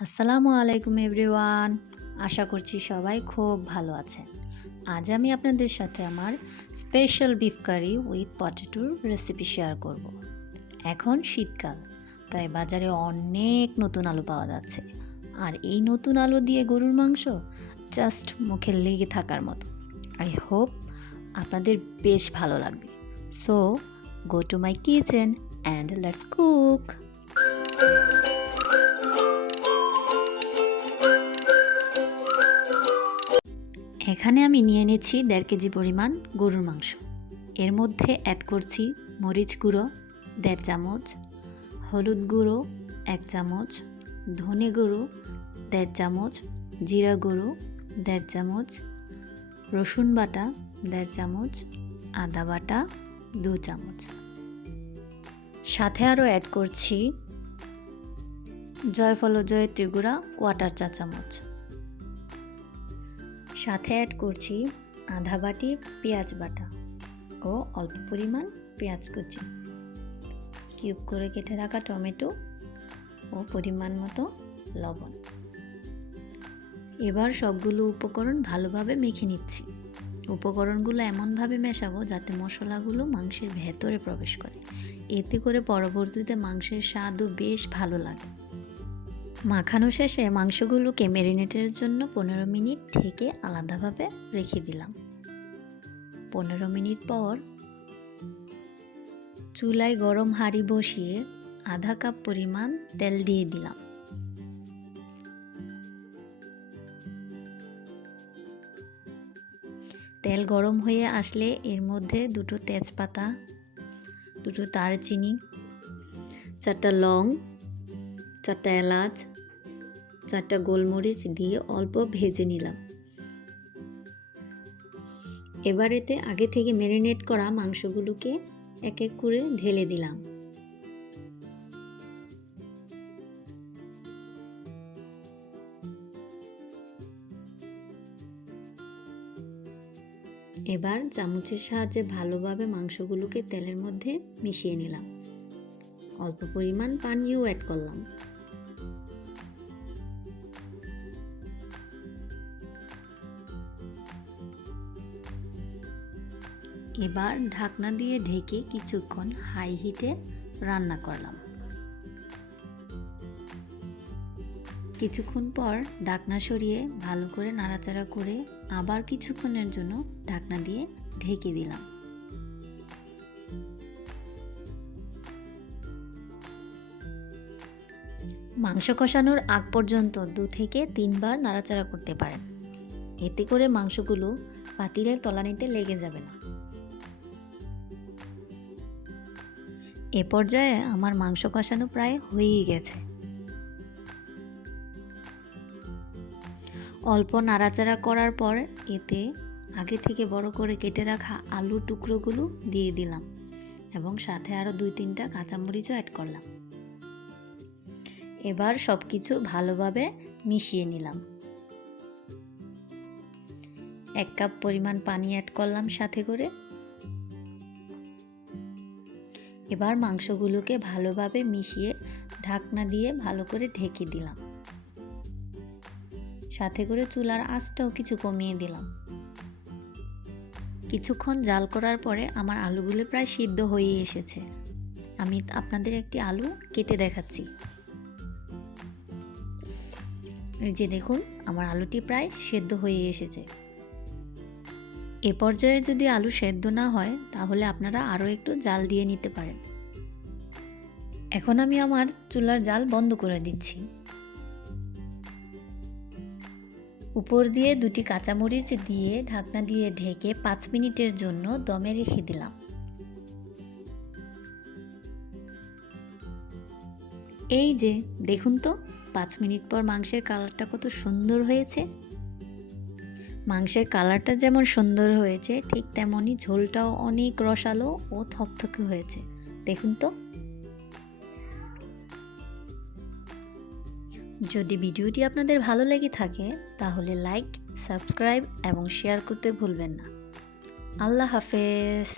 আসসালামু আলাইকুম এভরিওয়ান। আশা করছি সবাই খুব ভালো আছেন। আজ আমি আপনাদের সাথে আমার স্পেশাল বিফ কারি উইথ পটেটোর রেসিপি শেয়ার করব। এখন শীতকাল, তাই বাজারে অনেক নতুন আলু পাওয়া যাচ্ছে। আর এই নতুন আলু দিয়ে গরুর মাংস জাস্ট মুখে লেগে থাকার মতো। আই হোপ আপনাদের বেশ ভালো লাগবে। So go to my kitchen and let's cook. এখানে আমি নিয়ে নিচ্ছি 1.5 কেজি পরিমাণ গরুর মাংস। এর মধ্যে অ্যাড করছি মরিচ গুঁড়ো 1.5 চামচ, হলুদ গুঁড়ো 1 চামচ, ধনে গুঁড়ো 1.5 চামচ, জিরা গুঁড়ো 1.5 চামচ, রসুন বাটা 1.5 চামচ, আদা বাটা 2 চামচ। সাথে আরও অ্যাড করছি জয়ফল ও জয়ত্রী গুঁড়া 1/4 চা চামচ। সাথে অ্যাড করছি আধা বাটি পেঁয়াজ বাটা ও অল্প পরিমাণ পেঁয়াজ কুচি, কিউব করে কেটে রাখা টমেটো ও পরিমাণ মতো লবণ। এবার সবগুলো উপকরণ ভালোভাবে মেখে নিচ্ছি। উপকরণগুলো এমনভাবে মেশাবো যাতে মশলাগুলো মাংসের ভেতরে প্রবেশ করে, এতে করে পরবর্তীতে মাংসের স্বাদও বেশ ভালো লাগে। মাখানো শেষে মাংসগুলোকে ম্যারিনেটের জন্য 15 মিনিট ঢেকে আলাদাভাবে রেখে দিলাম। 15 মিনিট পর চুলায় গরম হাঁড়ি বসিয়ে আধা কাপ পরিমাণ তেল দিয়ে দিলাম। তেল গরম হয়ে আসলে এর মধ্যে 2টো তেজপাতা, 2টো দারচিনি, 4টা লং, 4টা এলাচ, 4টা গোলমরিচ দিয়ে অল্প ভেজে নিলাম। এবার এতে আগে থেকে ম্যারিনেট করা মাংসগুলোকে এক এক করে ঢেলে দিলাম। এবার চামচের সাহায্যে ভালোভাবে মাংসগুলোকে তেলের মধ্যে মিশিয়ে নিলাম। অল্প পরিমাণ পানিও অ্যাড করলাম। এবার ঢাকনা দিয়ে ঢেকে কিছুক্ষণ হাই হিটে রান্না করলাম। কিছুক্ষণ পর ঢাকনা সরিয়ে ভালো করে নাড়াচাড়া করে আবার কিছুক্ষণের জন্য ঢাকনা দিয়ে ঢেকে দিলাম। মাংস কষানোর আগ পর্যন্ত 2 থেকে 3 বার নাড়াচাড়া করতে পারেন, এতে করে মাংসগুলো পাতিলের তলানিতে লেগে যাবে না। এ পর্যায়ে আমার মাংস কষানো প্রায় হয়েই গেছে। অল্প নাড়াচাড়া করার পর এতে আগে থেকে বড় করে কেটে রাখা আলুর টুকরোগুলো দিয়ে দিলাম এবং সাথে আরও 2-3টা কাঁচামরিচও অ্যাড করলাম। এবার সব কিছু ভালোভাবে মিশিয়ে নিলাম। 1 কাপ পরিমাণ পানি অ্যাড করলাম সাথে করে। এবার মাংসগুলোকে ভালোভাবে মিশিয়ে ঢাকনা দিয়ে ভালো করে ঢেকে দিলাম। সাথে করে চুলার আঁচটাও কিছু কমিয়ে দিলাম। কিছুক্ষণ জাল করার পরে আমার আলুগুলো প্রায় সিদ্ধ হয়ে এসেছে। আমি আপনাদের একটি আলু কেটে দেখাচ্ছি। এই যে দেখুন, আমার আলুটি প্রায় সেদ্ধ হয়ে এসেছে। এ পর্যায়ে যদি আলু সেদ্ধ না হয় তাহলে আপনারা আরও একটু জাল দিয়ে নিতে পারেন। এখন আমি আমার চুলার জাল বন্ধ করে দিচ্ছি। উপর দিয়ে 2টি কাঁচামরিচ দিয়ে ঢাকনা দিয়ে ঢেকে 5 মিনিটের জন্য দমে রেখে দিলাম। এই যে দেখুন তো, 5 মিনিট পর মাংসের কালারটা কত সুন্দর হয়েছে। মাংসের কালারটা যেমন সুন্দর হয়েছে ঠিক তেমনই ঝোলটাও অনেক রসালো ও থকথকে হয়েছে। দেখুন তো। যদি ভিডিওটি আপনাদের ভালো লেগে থাকে তাহলে লাইক, সাবস্ক্রাইব এবং শেয়ার করতে ভুলবেন না। আল্লাহ হাফেজ।